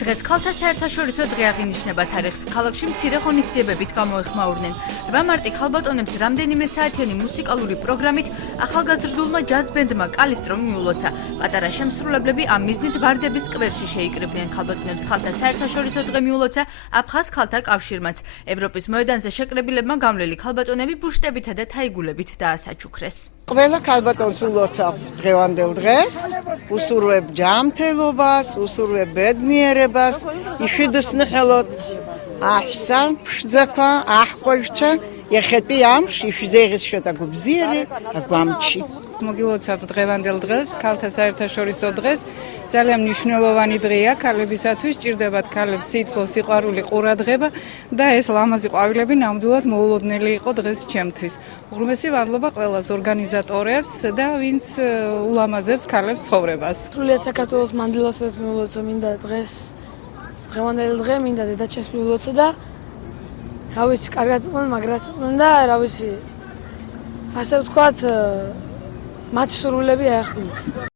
დღეს ქალთა საერთაშორისო დღე აღინიშნება თარიღს. ქალაქში მცირე ღონისძიებებით გამოეხმაურნენ. 8 მარტი ქალბატონებს რამდენიმე საათიანი მუსიკალური პროგრამით ახალგაზრდულმა ჯაზ ბენდმა კალისტრომ მიულოცა. პატარა შემსრულებლები ამ მიზნით ვარდების სკვერში შეიკრიბნენ. ქალბატონებს ქალთა საერთაშორისო დღე მიულოცა აფხაზ ქალთა კავშირმაც. ევროპის მოედანზე შეკრებილებმა გამლელი ქალბატონები ბუშტებითა და თაიგულებით დაასაჩუქრეს. ყველა ქალბატონს ულოცავ დღევანდელ დღეს, უსურვებ ჯანმრთელობას, უსურვებ ბედნიერებას, იშვიდოსნხელოთ აჰსან, ფშძაკვა, აჰყოიჩა, ეხეთი ამში შვიზეღის შოთა გუბზიერი, აგვამჩი. მოგილოცავთ დღევანდელ დღეს, ქალთა საერთაშორისო დღეს. ძალიან მნიშვნელოვანი დღეა ქალებისათვის, ჭირდებათ ქალებს სითბო, სიყვარული, ყურადღება და ეს ლამაზი ყვავილები ნამდვილად მოულოდნელი იყო დღეს ჩემთვის. უღრმესი მადლობა ყველას ორგანიზატორებს და ვინც ულამაზებს ქალებს ცხოვრებას. სრულიად საქართველოს მანდილასაც მიულოცო მინდა დღეს. დღევანდელი დღე მინდა დედაჩემს მიულოცო და რა ვიცი, კარგად იყვნენ, მაგრად იყვნენ და რა ვიცი, ასე ვთქვათ, მათ სრულები აეხმოთ.